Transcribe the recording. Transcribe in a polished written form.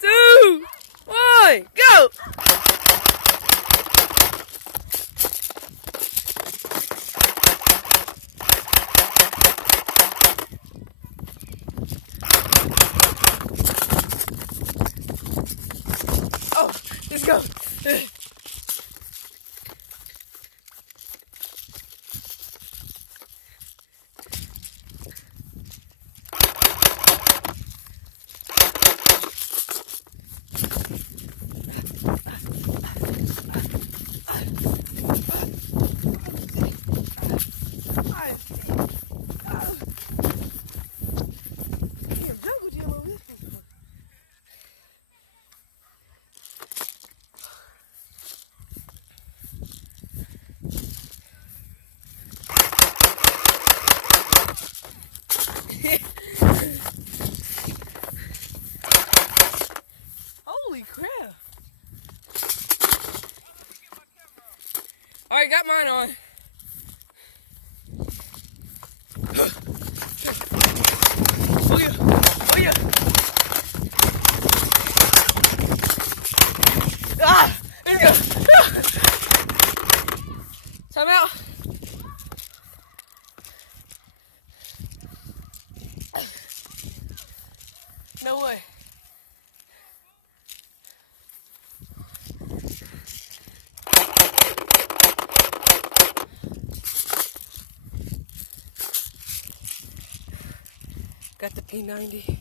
2, 1, go! Oh, let's go. Holy crap. Alright, got mine on. Oh yeah, oh yeah. Ah, let's go. Time out. No way. Got the P90.